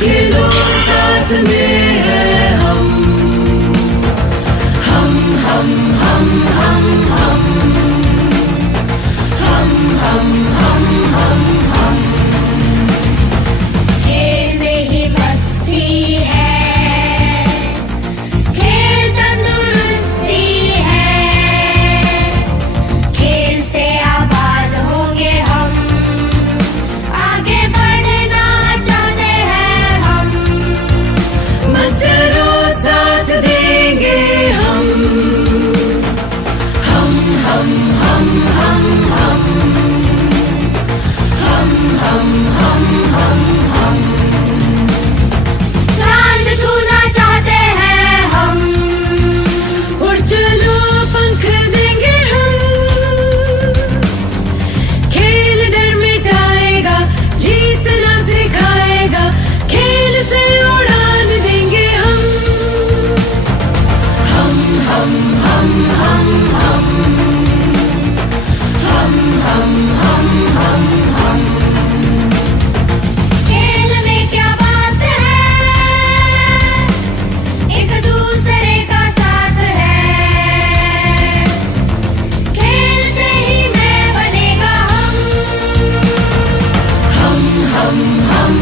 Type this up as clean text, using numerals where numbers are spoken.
खेलो साथ में है हम हम हम हम हम हम हम हम हम हम हम खेल में ही मस्ती है, खेल तंदुरुस्ती है, खेल से आबाद होंगे हम, आगे बढ़ना चाहते हैं हम। मत डरो साथ देंगे हम हम हम हम हम हम हम हम हम हम हम चांद छूना चाहते हैं हम, उड़ चलो पंख देंगे हम खेल डर मिटाएगा जीतना सिखाएगा खेल से उड़ान देंगे हम हम हम हम हम हम हम हम हम हम खेल में क्या बात है, एक दूसरे का साथ है, खेल से ही मैं बनेगा हम हम हम हम